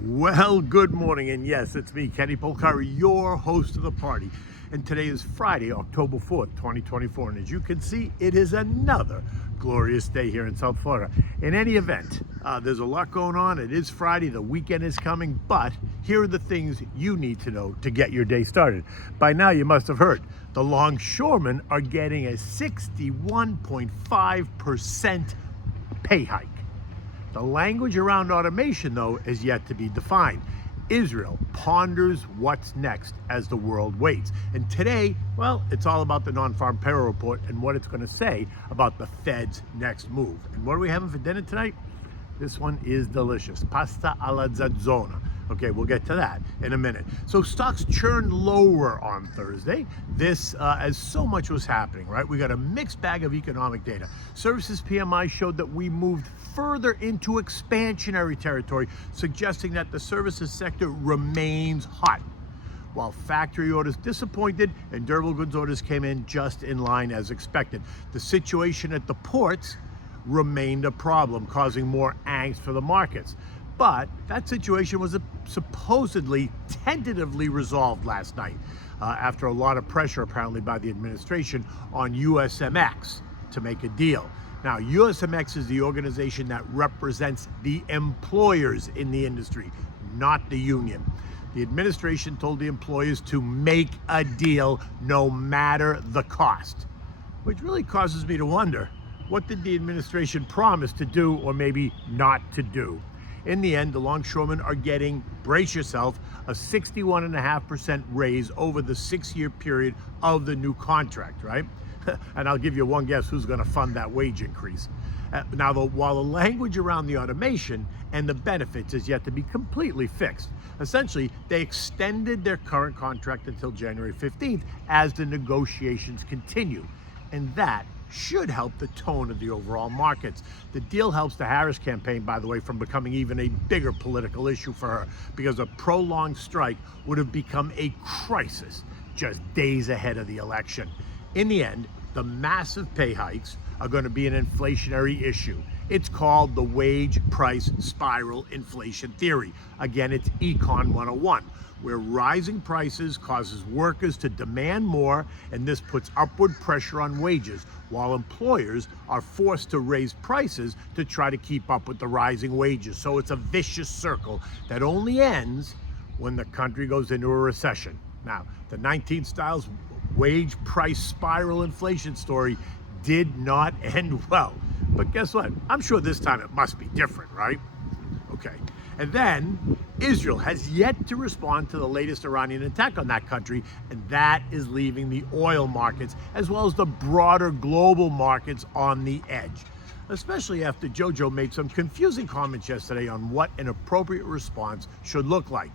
Well, good morning, and yes, it's me, Kenny Polcari, your host of the party. And today is Friday, October 4th, 2024. And as you can see, it is another glorious day here in South Florida. In any event, there's a lot going on. It is Friday, the weekend is coming, but here are the things you need to know to get your day started. By now, you must have heard the longshoremen are getting a 61.5% pay hike. The language around automation, though, is yet to be defined. Israel ponders what's next as the world waits. And today, well, it's all about the non-farm payroll report and what it's going to say about the Fed's next move. And what are we having for dinner tonight? This one is delicious. Pasta alla zazzona. Okay, we'll get to that in a minute. So stocks churned lower on Thursday. This, as so much was happening, right? We got a mixed bag of economic data. Services PMI showed that we moved further into expansionary territory, suggesting that the services sector remains hot. While factory orders disappointed and durable goods orders came in just in line as expected. The situation at the ports remained a problem, causing more angst for the markets. But that situation was supposedly tentatively resolved last night after a lot of pressure apparently by the administration on USMX to make a deal. Now, USMX is the organization that represents the employers in the industry, not the union. The administration told the employers to make a deal no matter the cost, which really causes me to wonder, what did the administration promise to do or maybe not to do? In the end, the longshoremen are getting, brace yourself, a 61.5% raise over the 6-year period of the new contract, right? And I'll give you one guess who's going to fund that wage increase. Now, while the language around the automation and the benefits is yet to be completely fixed, essentially, they extended their current contract until January 15th as the negotiations continue. And that should help the tone of the overall markets. The deal helps the Harris campaign, by the way, from becoming even a bigger political issue for her, because a prolonged strike would have become a crisis just days ahead of the election. In the end, the massive pay hikes are going to be an inflationary issue. It's called the wage price spiral inflation theory. Again, it's Econ 101, where rising prices causes workers to demand more, and this puts upward pressure on wages, while employers are forced to raise prices to try to keep up with the rising wages. So it's a vicious circle that only ends when the country goes into a recession. Now, the 19th style's wage price spiral inflation story did not end well. But guess what? I'm sure this time it must be different, right? Okay. And then Israel has yet to respond to the latest Iranian attack on that country, and that is leaving the oil markets as well as the broader global markets on the edge, especially after Jojo made some confusing comments yesterday on what an appropriate response should look like.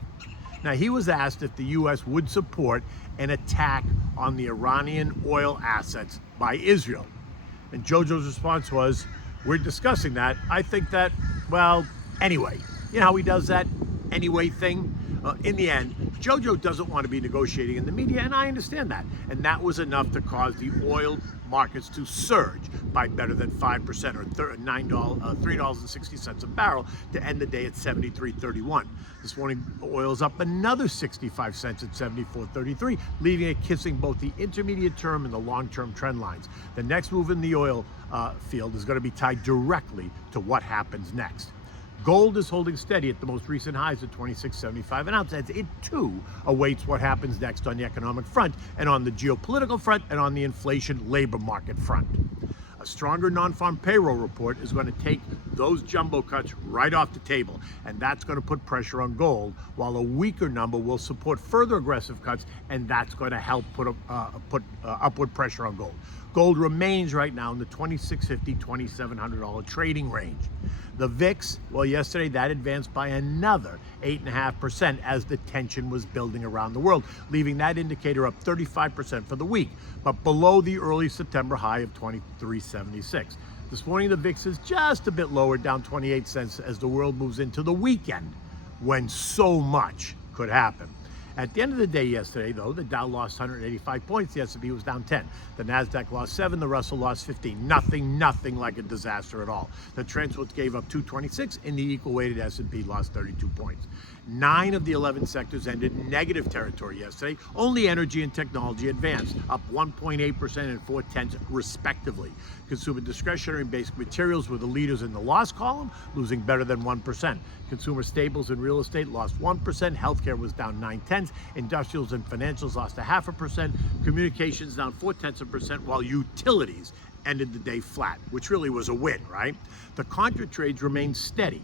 Now, he was asked if the U.S. would support an attack on the Iranian oil assets by Israel. And Jojo's response was, we're discussing that. I think that, well, anyway. You know how he does that anyway thing? In the end, Jojo doesn't want to be negotiating in the media, and I understand that. And that was enough to cause the oil markets to surge by better than 5%, or $3.60 a barrel, to end the day at $73.31. This morning, oil is up another 65 cents at $74.33, leaving it kissing both the intermediate term and the long-term trend lines. The next move in the oil field is going to be tied directly to what happens next. Gold is holding steady at the most recent highs at $26.75 an ounce, as it too awaits what happens next on the economic front, and on the geopolitical front, and on the inflation labor market front. A stronger non-farm payroll report is going to take those jumbo cuts right off the table, and that's going to put pressure on gold, while a weaker number will support further aggressive cuts, and that's going to help put upward pressure on gold. Gold remains right now in the $2,650, $2,700 trading range. The VIX, well, yesterday that advanced by another 8.5% as the tension was building around the world, leaving that indicator up 35% for the week, but below the early September high of 23.76. This morning, the VIX is just a bit lower, down 28 cents as the world moves into the weekend, when so much could happen. At the end of the day yesterday, though, the Dow lost 185 points, the S&P was down 10. The Nasdaq lost 7, the Russell lost 15. Nothing like a disaster at all. The Transworld gave up 226, and the equal-weighted S&P lost 32 points. 9 of the 11 sectors ended in negative territory yesterday. Only energy and technology advanced, up 1.8% and 0.4 respectively. Consumer discretionary and basic materials were the leaders in the loss column, losing better than 1%. Consumer staples and real estate lost 1%. Healthcare was down 0.9. Industrials and financials lost 0.5%. Communications down 0.4%, while utilities ended the day flat, which really was a win, right? The contra trades remained steady,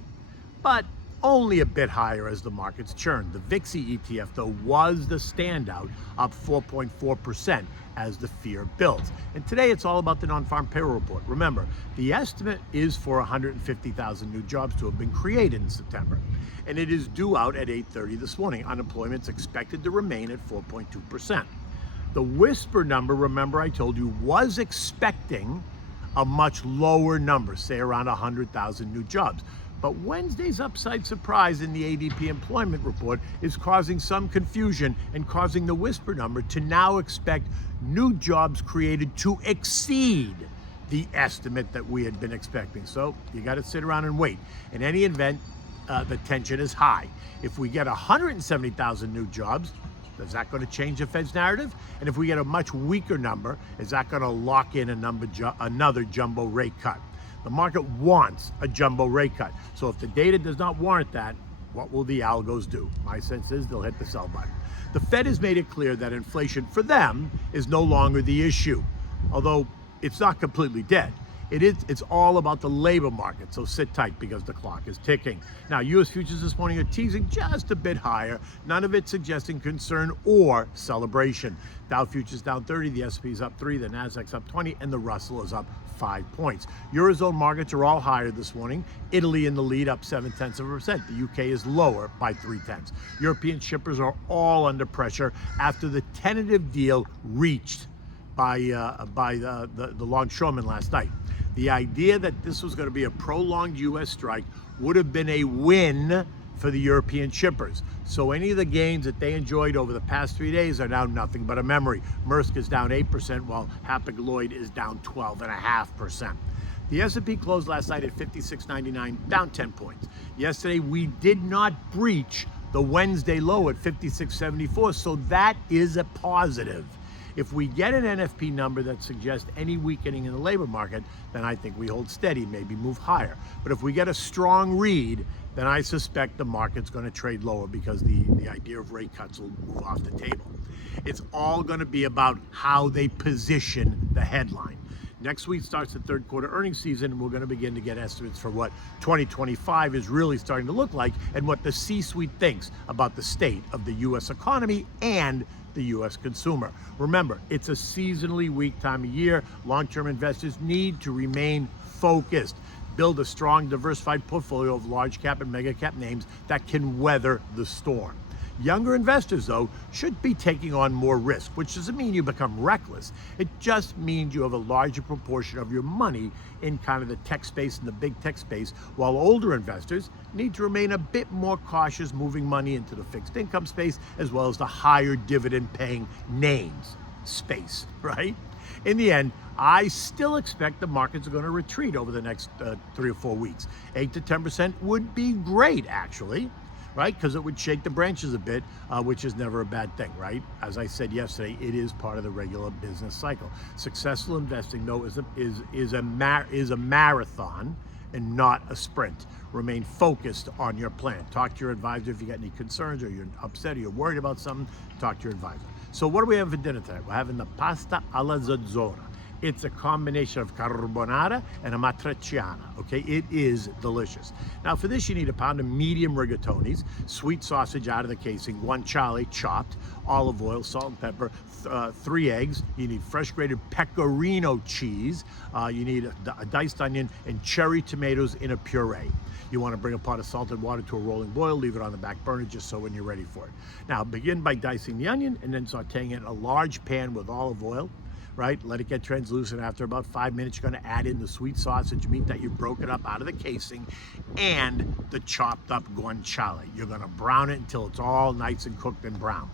but only a bit higher as the markets churned. The VIXI ETF, though, was the standout, up 4.4% as the fear builds. And today it's all about the non-farm payroll report. Remember, the estimate is for 150,000 new jobs to have been created in September, and it is due out at 8:30 this morning. Unemployment's expected to remain at 4.2%. The whisper number, remember I told you, was expecting a much lower number, say around 100,000 new jobs. But Wednesday's upside surprise in the ADP employment report is causing some confusion and causing the whisper number to now expect new jobs created to exceed the estimate that we had been expecting. So you got to sit around and wait. In any event, the tension is high. If we get 170,000 new jobs, is that going to change the Fed's narrative? And if we get a much weaker number, is that going to lock in another jumbo rate cut? The market wants a jumbo rate cut. So if the data does not warrant that, what will the algos do? My sense is they'll hit the sell button. The Fed has made it clear that inflation for them is no longer the issue, although it's not completely dead. It's all about the labor market, so sit tight because the clock is ticking. Now, U.S. futures this morning are teasing just a bit higher, none of it suggesting concern or celebration. Dow futures down 30, the S&P is up 3, the Nasdaq's up 20, and the Russell is up 5 points. Eurozone markets are all higher this morning. Italy in the lead, up 0.7%. The UK is lower by 0.3. European shippers are all under pressure after the tentative deal reached by the longshoremen last night. The idea that this was going to be a prolonged U.S. strike would have been a win for the European shippers. So any of the gains that they enjoyed over the past 3 days are now nothing but a memory. Maersk is down 8%, while Hapag-Lloyd is down 12.5%. The S&P closed last night at 56.99, down 10 points. Yesterday, we did not breach the Wednesday low at 56.74, so that is a positive. If we get an NFP number that suggests any weakening in the labor market, then I think we hold steady, maybe move higher. But if we get a strong read, then I suspect the market's going to trade lower because the idea of rate cuts will move off the table. It's all going to be about how they position the headline. Next week starts the third quarter earnings season, and we're going to begin to get estimates for what 2025 is really starting to look like and what the C-suite thinks about the state of the U.S. economy and the U.S. consumer. Remember, it's a seasonally weak time of year. Long-term investors need to remain focused. Build a strong, diversified portfolio of large cap and mega cap names that can weather the storm. Younger investors, though, should be taking on more risk, which doesn't mean you become reckless. It just means you have a larger proportion of your money in kind of the tech space and the big tech space, while older investors need to remain a bit more cautious moving money into the fixed income space as well as the higher dividend paying names space, right? In the end, I still expect the markets are going to retreat over the next 3 or 4 weeks. 8 to 10% would be great, actually, right? Because it would shake the branches a bit, which is never a bad thing, right? As I said yesterday, it is part of the regular business cycle. Successful investing, though, is a marathon and not a sprint. Remain focused on your plan. Talk to your advisor if you got any concerns or you're upset or you're worried about something. Talk to your advisor. So what do we have for dinner tonight? We're having the pasta alla zozzola. It's a combination of carbonara and a matriciana, okay? It is delicious. Now for this, you need a pound of medium rigatonis, sweet sausage out of the casing, guanciale chopped, olive oil, salt and pepper, 3 eggs. You need fresh grated pecorino cheese. You need a diced onion and cherry tomatoes in a puree. You want to bring a pot of salted water to a rolling boil, leave it on the back burner just so when you're ready for it. Now begin by dicing the onion and then sauteing it in a large pan with olive oil. right? Let it get translucent. After about 5 minutes, you're going to add in the sweet sausage meat that you've broken up out of the casing and the chopped up guanciale. You're going to brown it until it's all nice and cooked and brown.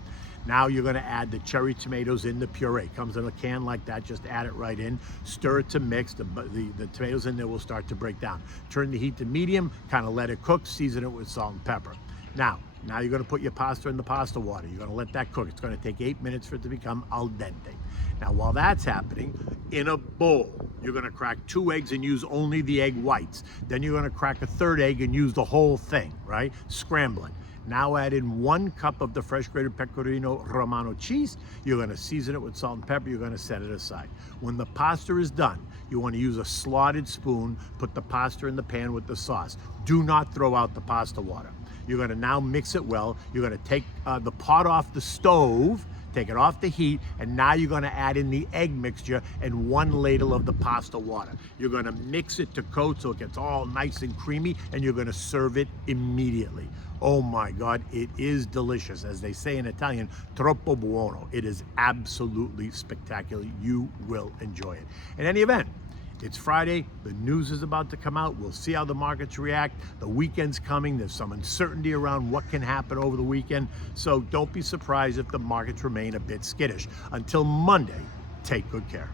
Now you're going to add the cherry tomatoes in the puree. Comes in a can like that. Just add it right in. Stir it to mix. The tomatoes in there will start to break down. Turn the heat to medium. Kind of let it cook. Season it with salt and pepper. Now you're going to put your pasta in the pasta water. You're going to let that cook. It's going to take 8 minutes for it to become al dente. Now, while that's happening, in a bowl, you're going to crack 2 eggs and use only the egg whites. Then you're going to crack a 3rd egg and use the whole thing, right? Scramble it. Now add in 1 cup of the fresh grated pecorino romano cheese. You're going to season it with salt and pepper. You're going to set it aside. When the pasta is done, you want to use a slotted spoon. Put the pasta in the pan with the sauce. Do not throw out the pasta water. You're going to now mix it well. You're going to take the pot off the stove, take it off the heat, and now you're going to add in the egg mixture and 1 ladle of the pasta water. You're going to mix it to coat so it gets all nice and creamy, and you're going to serve it immediately. Oh my God, it is delicious. As they say in Italian, troppo buono. It is absolutely spectacular. You will enjoy it. In any event, it's Friday, the news is about to come out. We'll see how the markets react. The weekend's coming. There's some uncertainty around what can happen over the weekend. So don't be surprised if the markets remain a bit skittish. Until Monday, take good care.